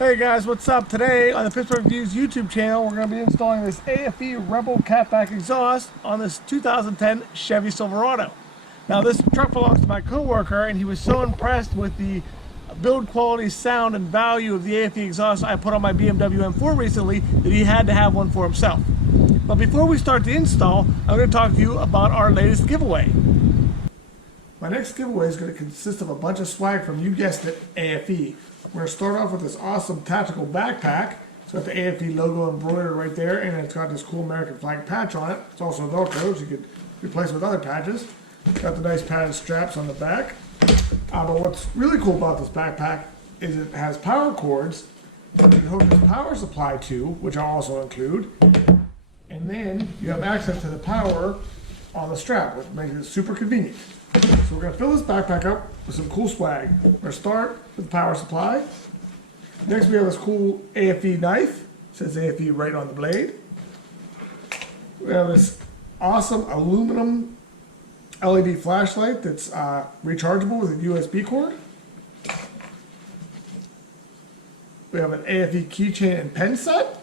Hey guys, what's up? Today on the Pittsburgh Views YouTube channel, we're going to be installing this aFe Rebel catback exhaust on this 2010 Chevy Silverado. Now this truck belongs to my coworker, and he was so impressed with the build quality, sound, and value of the aFe exhaust I put on my BMW M4 recently that he had to have one for himself. But before we start the install, I'm going to talk to you about our latest giveaway. My next giveaway is going to consist of a bunch of swag from, you guessed it, aFe. We're going to start off with this awesome tactical backpack. It's got the aFe logo embroidered right there, and it's got this cool American flag patch on it. It's also Velcro, so you could replace it with other patches. Got the nice padded straps on the back. But what's really cool about this backpack is it has power cords that you can hook this power supply to, which I'll also include. And then you have access to the power on the strap, which makes it super convenient. So we're going to fill this backpack up with some cool swag. We're going to start with the power supply. Next we have this cool aFe knife. It says aFe right on the blade. We have this awesome aluminum LED flashlight that's rechargeable with a USB cord. We have an aFe keychain and pen set.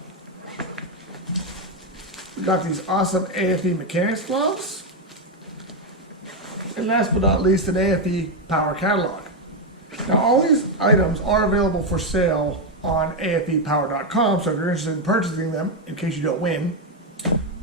We've got these awesome aFe mechanics gloves. And last but not least, an aFe power catalog. Now all these items are available for sale on afepower.com, so if you're interested in purchasing them, in case you don't win,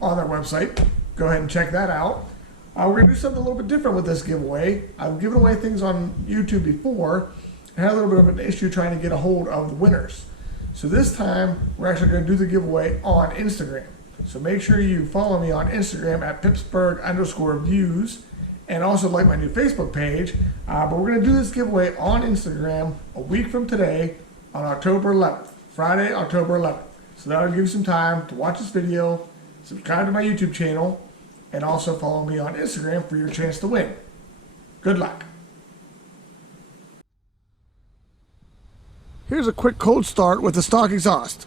on their website, go ahead and check that out. We're going to do something a little bit different with this giveaway. I've given away things on YouTube before, and had a little bit of an issue trying to get a hold of the winners. So this time, we're actually going to do the giveaway on Instagram. So make sure you follow me on Instagram at Pittsburgh_views, and also like my new Facebook page. But we're going to do this giveaway on Instagram a week from today on October 11th, Friday, October 11th. So that'll give you some time to watch this video, subscribe to my YouTube channel, and also follow me on Instagram for your chance to win. Good luck. Here's a quick cold start with the stock exhaust.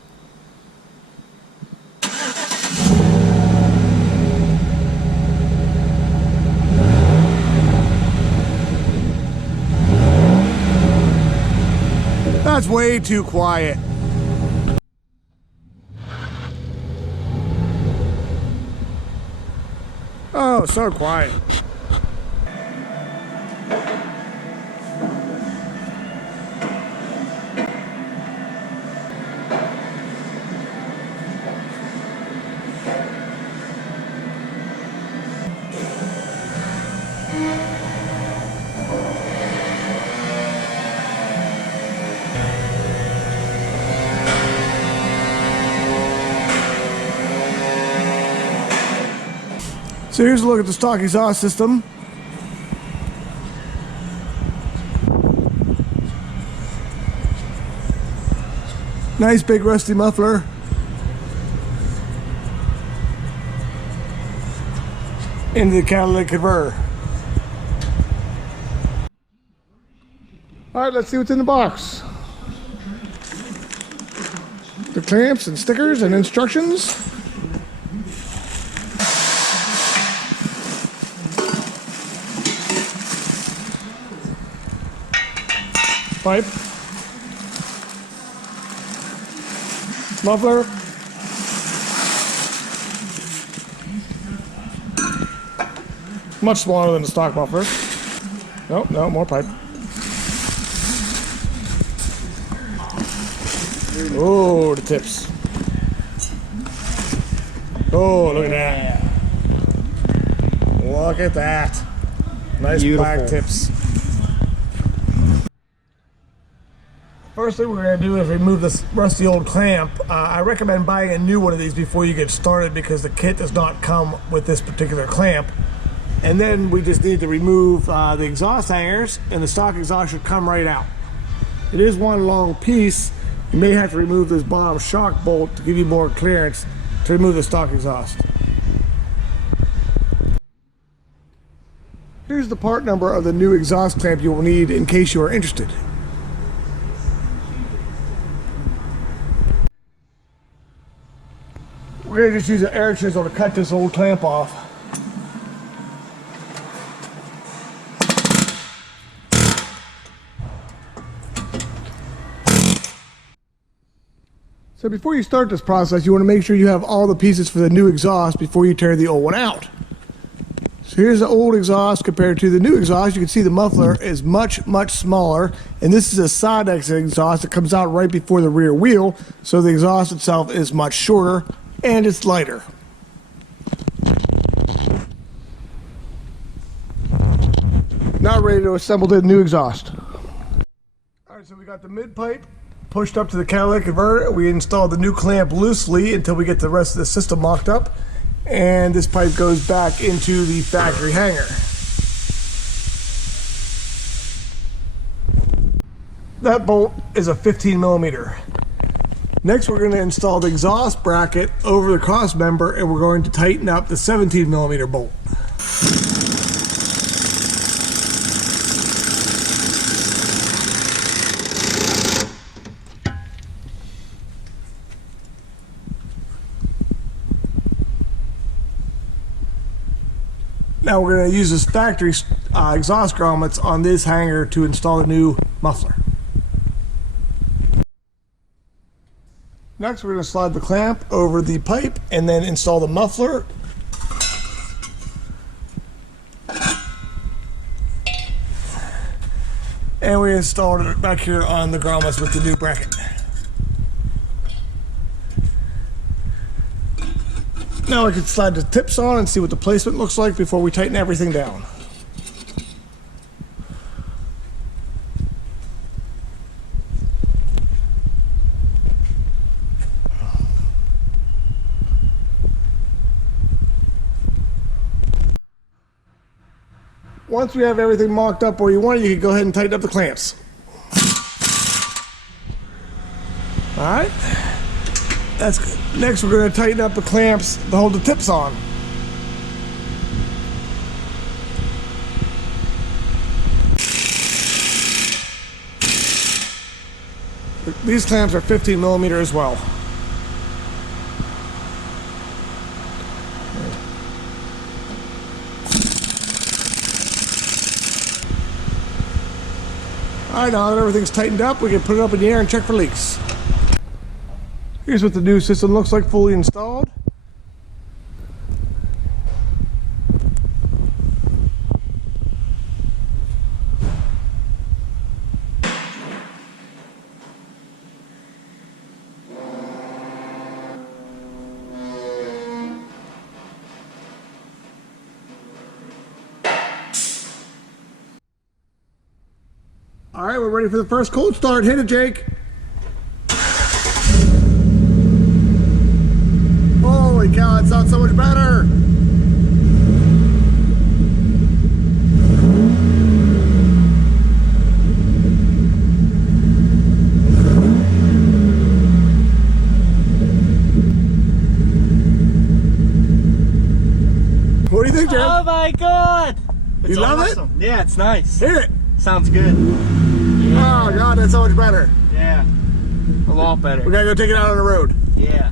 That's way too quiet. Oh, so quiet. So here's a look at the stock exhaust system. Nice big rusty muffler. Into the catalytic converter. Alright, let's see what's in the box. The clamps and stickers and instructions. Pipe, muffler, much smaller than the stock muffler. Nope, no, more pipe. Oh, the tips. Oh, look at that. Look at that. Nice beautiful black tips. First thing we're going to do is remove this rusty old clamp. I recommend buying a new one of these before you get started because the kit does not come with this particular clamp. And then we just need to remove the exhaust hangers, and the stock exhaust should come right out. It is one long piece. You may have to remove this bottom shock bolt to give you more clearance to remove the stock exhaust. Here's the part number of the new exhaust clamp you will need in case you are interested. We're going to just use an air chisel to cut this old clamp off. So before you start this process, you want to make sure you have all the pieces for the new exhaust before you tear the old one out. So here's the old exhaust compared to the new exhaust. You can see the muffler is much smaller, and this is a side exit exhaust that comes out right before the rear wheel, so the exhaust itself is much shorter and it's lighter. Now ready to assemble the new exhaust. Alright, so we got the mid pipe pushed up to the catalytic converter. We installed the new clamp loosely until we get the rest of the system locked up. And this pipe goes back into the factory hanger. That bolt is a 15 millimeter. Next, we're going to install the exhaust bracket over the cross member, and we're going to tighten up the 17 millimeter bolt. Now we're going to use this factory exhaust grommets on this hanger to install the new muffler. Next, we're going to slide the clamp over the pipe and then install the muffler. And we installed it back here on the grommets with the new bracket. Now we can slide the tips on and see what the placement looks like before we tighten everything down. Once we have everything mocked up where you want it, you can go ahead and tighten up the clamps. Alright, that's good. Next, we're going to tighten up the clamps to hold the tips on. These clamps are 15 millimeter as well. Alright, now that everything's tightened up, we can put it up in the air and check for leaks. Here's what the new system looks like fully installed. All right, we're ready for the first cold start. Hit it, Jake. Holy cow, it sounds so much better. What do you think, Jared? Oh my God! You love awesome. It? Yeah, it's nice. Hit it. Sounds good. Yeah. Oh God, that's so much better. Yeah, a lot better. We gotta go take it out on the road. Yeah.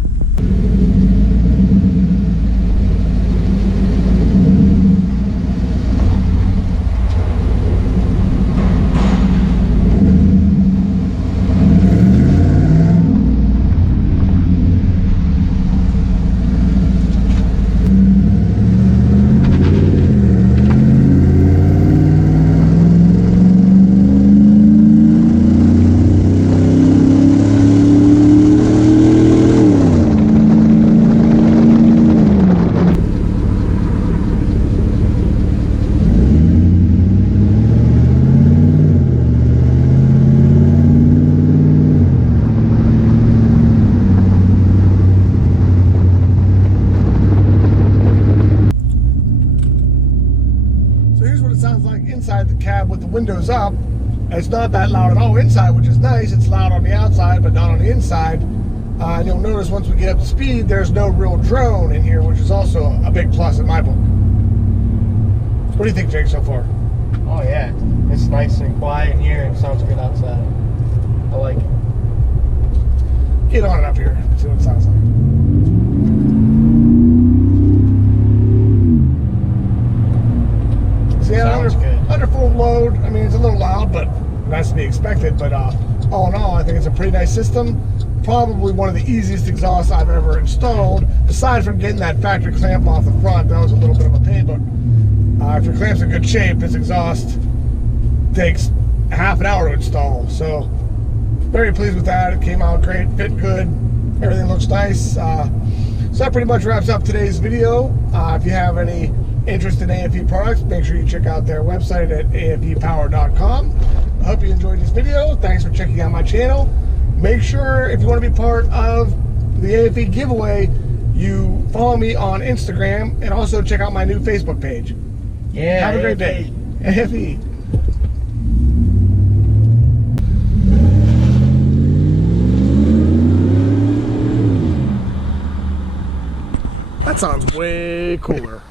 Inside the cab with the windows up. It's not that loud at all inside, which is nice. It's loud on the outside, but not on the inside. And you'll notice once we get up to speed, there's no real drone in here, which is also a big plus in my book. What do you think, Jake, so far? Oh yeah, it's nice and quiet in here and sounds good outside. I like it. Get on it up here, see what it sounds like. See, under full load, I mean, it's a little loud, but that's to be expected. But all in all, I think it's a pretty nice system. probably one of the easiest exhausts I've ever installed, aside from getting that factory clamp off the front. That was a little bit of a pain, but if your clamp's in good shape, this exhaust takes half an hour to install. So very pleased with that. It came out great, fit good, everything looks nice. So that pretty much wraps up today's video. If you have any interest in aFe products, make sure you check out their website at afepower.com. I hope you enjoyed this video. Thanks for checking out my channel. Make sure, if you want to be part of the aFe giveaway, you follow me on Instagram and also check out my new Facebook page. Yeah. Have a great day. aFe. That sounds way cooler.